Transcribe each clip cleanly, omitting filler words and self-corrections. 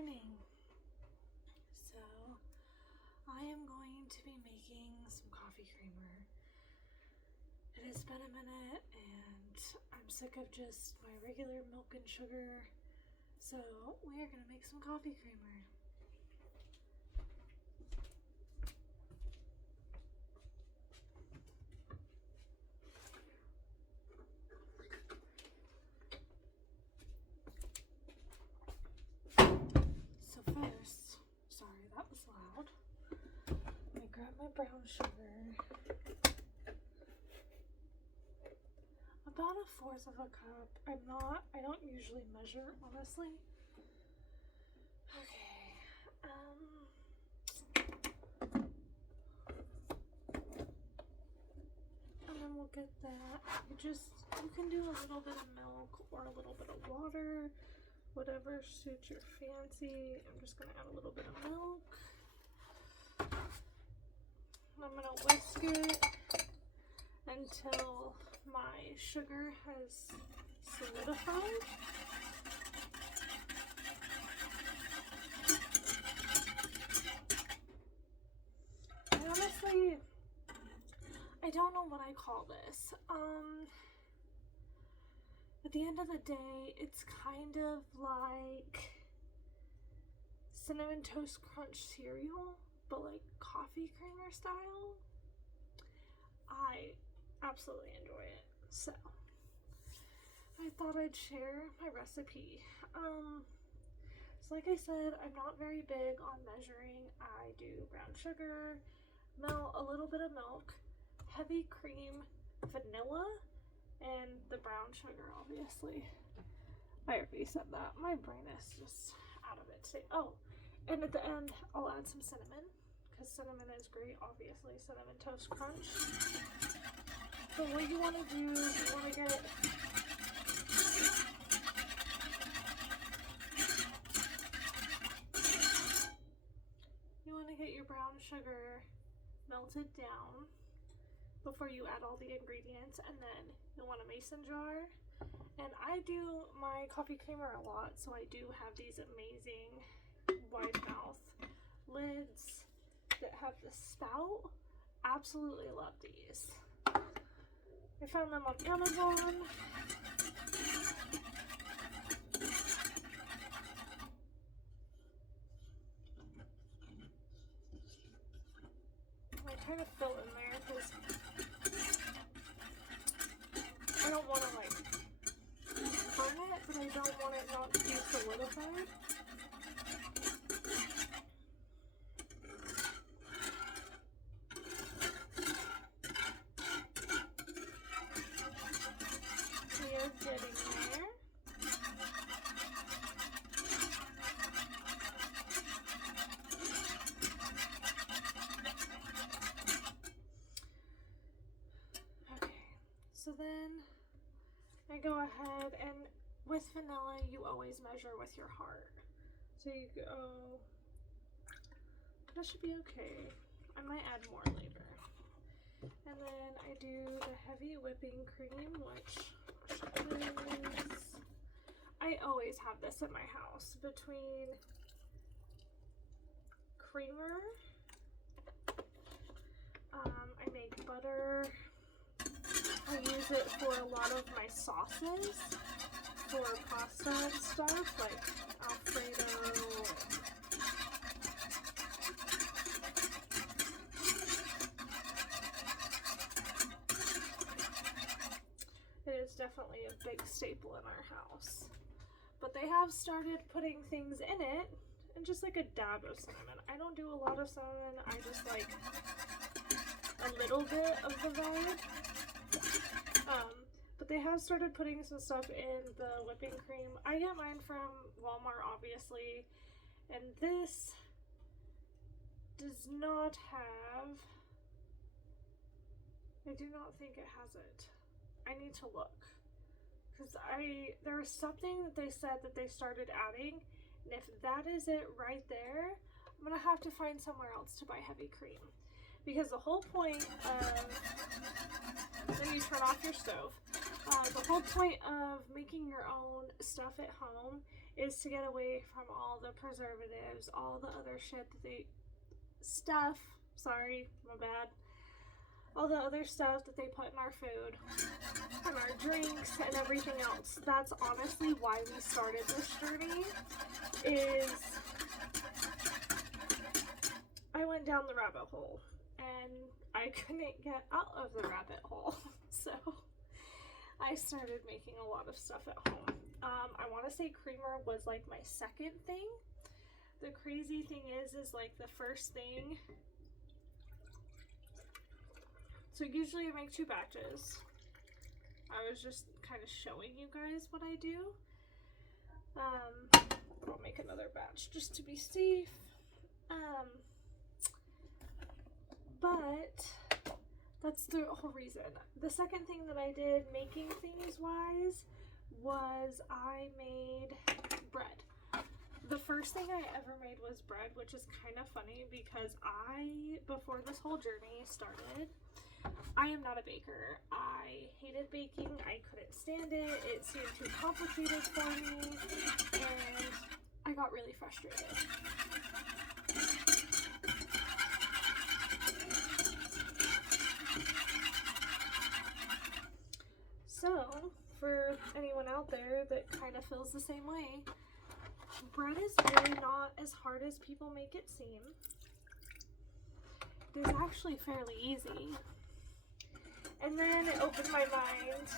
morning. So I am going to be making some coffee creamer. It has been a minute and I'm sick of just my regular milk and sugar. So we are going to make some coffee creamer. So first, sorry that was loud, I grab my brown sugar, about 1/4 of a cup. I don't usually measure, honestly. Okay, and then we'll get that. You can do a little bit of milk or a little bit of water, whatever suits your fancy. I'm just gonna add a little bit of milk. I'm gonna whisk it until my sugar has solidified. I don't know what I call this. At the end of the day, it's kind of like Cinnamon Toast Crunch cereal, but like coffee creamer style. I absolutely enjoy it. So I thought I'd share my recipe. So like I said, I'm not very big on measuring. I do brown sugar, a little bit of milk, heavy cream, vanilla, and the brown sugar, obviously. I already said that. My brain is just out of it today. Oh, and at the end, I'll add some cinnamon, because cinnamon is great, obviously. Cinnamon Toast Crunch. So what you want to do is you want to get your brown sugar melted down before you add all the ingredients, and then you'll want a mason jar. And I do my coffee creamer a lot, so I do have these amazing wide mouth lids that have the spout. Absolutely love these. I found them on Amazon. I kind of fill in there because I don't want to like burn it, but I don't want it not to be solidified. We are getting there. Okay, so then I go ahead, and with vanilla, you always measure with your heart. So you go, that should be okay. I might add more later. And then I do the heavy whipping cream, which is, I always have this in my house, between creamer, I make butter, I use it for a lot of my sauces, for pasta and stuff, like Alfredo. It is definitely a big staple in our house. But they have started putting things in it, and just like a dab of cinnamon. I don't do a lot of cinnamon, I just like a little bit of the vibe. But they have started putting some stuff in the whipping cream. I get mine from Walmart, obviously, and this does not have, I do not think it has it. I need to look, because there was something that they said that they started adding, and if that is it right there, I'm gonna have to find somewhere else to buy heavy cream. Because the whole point of, then you turn off your stove, the whole point of making your own stuff at home is to get away from all the preservatives, all the other shit that all the other stuff that they put in our food and our drinks and everything else. That's honestly why we started this journey, is I went down the rabbit hole and I couldn't get out of the rabbit hole. So I started making a lot of stuff at home. I want to say creamer was like my second thing. The crazy thing is like the first thing. So usually I make 2 batches. I was just kind of showing you guys what I do. I'll make another batch just to be safe. But that's the whole reason. The second thing that I did making things wise was I made bread. The first thing I ever made was bread, which is kind of funny because before this whole journey started, I am not a baker. I hated baking. I couldn't stand it. It seemed too complicated for me, and I got really frustrated. So, for anyone out there that kind of feels the same way, bread is really not as hard as people make it seem. It is actually fairly easy. And then it opened my mind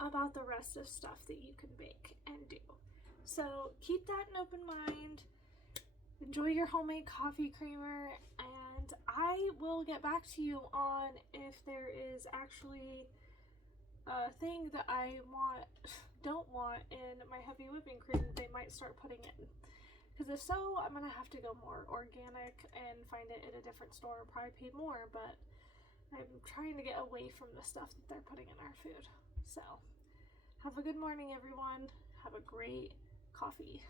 about the rest of stuff that you can bake and do. So keep that an open mind. Enjoy your homemade coffee creamer, and I will get back to you on if there is actually a thing that I don't want in my heavy whipping cream that they might start putting in. Because if so, I'm going to have to go more organic and find it at a different store and probably pay more, but I'm trying to get away from the stuff that they're putting in our food. So, have a good morning, everyone. Have a great coffee.